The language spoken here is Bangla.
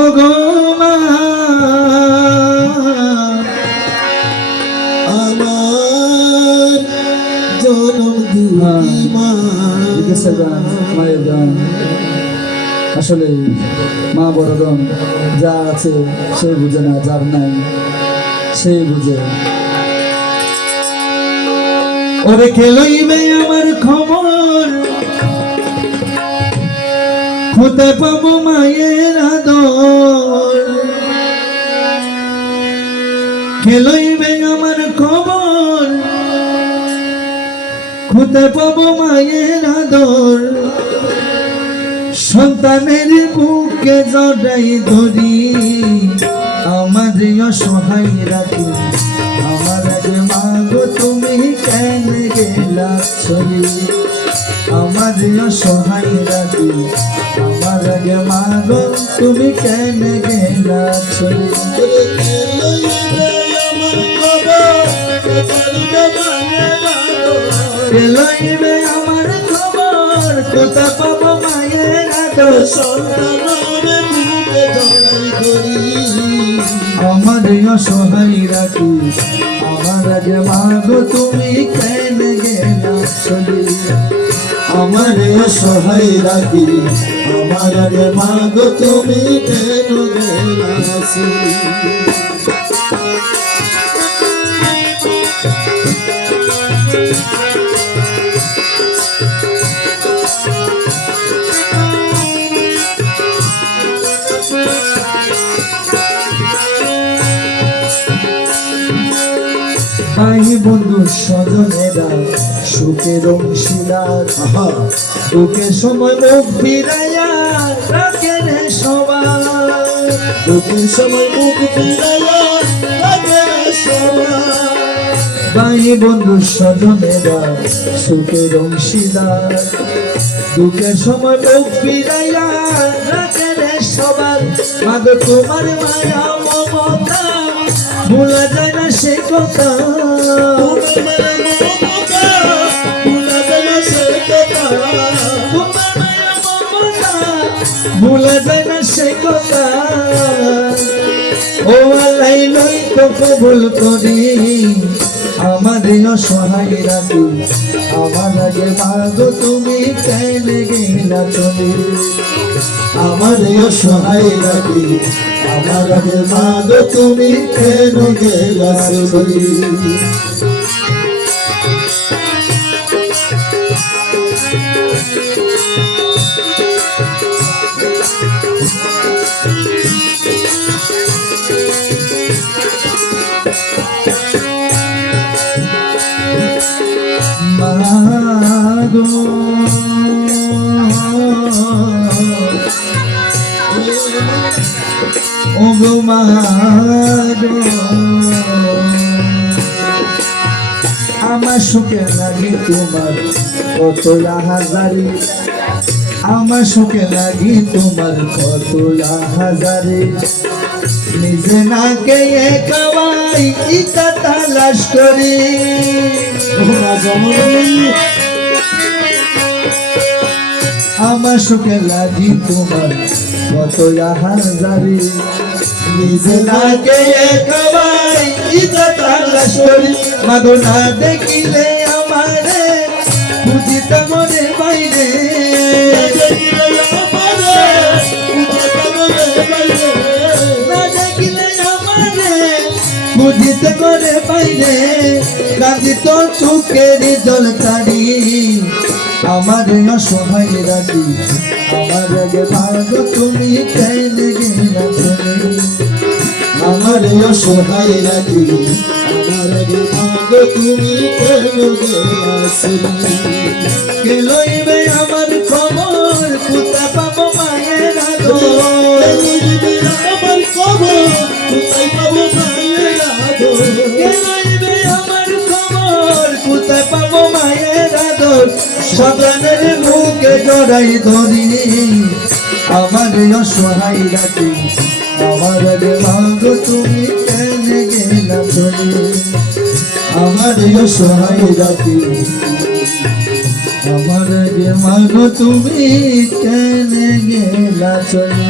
ও গো মা আমার জনম দুঃখী মা। মায়ের গান আসলে মা বড় দন, যা আছে সে বুঝে না, যার নাই সেই বুঝে। ওরে কে লইবে আমার খবর, কোথায় পাবো মায়ের আদর? কে লইবে আমার খবর, কোথায় পাবো মায়ের আদর? সন্তানের বুকে জড়াই ধরি আমার অসহায় রাখি, আমার আগে মাগো তুমি কেন গেলা ছড়ি? আমার অসহায় রাখি, আমার আগে মাগো তুমি কেন গেলা ছড়ি? লইবে আমার খবর, কোথা পাবো মায়ের আদর? সন্তানের বুকে জড়াই ধরি আমার অসহায় রাখি, আমার আগে মাগো তুমি কেন গেলা ছড়ি? আমার অসহায় রাখি, আমার আগে মাগো তুমি কেন গেলাছি? ভাই বন্ধু স্বজনেরা সুখের অংশীদার, দুঃখের সময় মুখ ফিরাইয়া রাখে রে সবার। দুঃখের সময় মুখ ফিরাইয়া রাখে রে সবার। ভাই বন্ধু স্বজনেরা সুখের অংশীদার, দুঃখের সময় মুখ ফিরাইয়া রাখে রে সবার। মাগো তোমার মায়া মমতা ভোলা যায় না সে কথা, তোমার মায়া মমতা ভোলা যায় না সে কথা। তোমার মায়া মমতা ভোলা যায় না সে কথা। ও আল্লাহ লই তো কবুল করি, আমার অসহায় রাখি, আমার আগে মাগো তুমি কেন গেলা চলে? আমার অসহায় রাখি, আমার আগে মাগো তুমি কেন গেলাছি? মাগো ও গো মাগো, আমার সুখে লাগে তোমার কত হাজারি, আমার সুখে লাগে তোমার কত হাজারি। নিজে না খেয়ে খাওয়াই ইটা তালাশ করি, আমার সুখে লাগি তোমার কত হাজারি। নিজে না খেয়ে খাওয়াই ইটা তালাশ করি, মাগো না দেখিলে আমারে বুঝিতে মনে বাইরে। বুঝিতে করে বাইরে কাঁদি তো চোখের জল ছাড়ি, আমার অসহায় রাখি, আমার আগে ভাগো তুমি কেন গেলা চলে? আমার অসহায় রাখি, আমার আগে মাগো তুমি কেন গেলাছি? কে লইবে আমার খবর, কোথা পাবো মায়ের আদর? আমার খবর কোথায় পাবো মায়ের আদর? কে লইবে আমার খবর, কোথায় পাবো মায়ের আদর? সন্তানের বুকে জড়াই ধরি, আমার অসহায় রাখি, আমার আগে মাগো তুমি কেন গেলা চলে? আমার অসহায় রাখি, আমার আগে মাগো তুমি কেন গেলা চলে?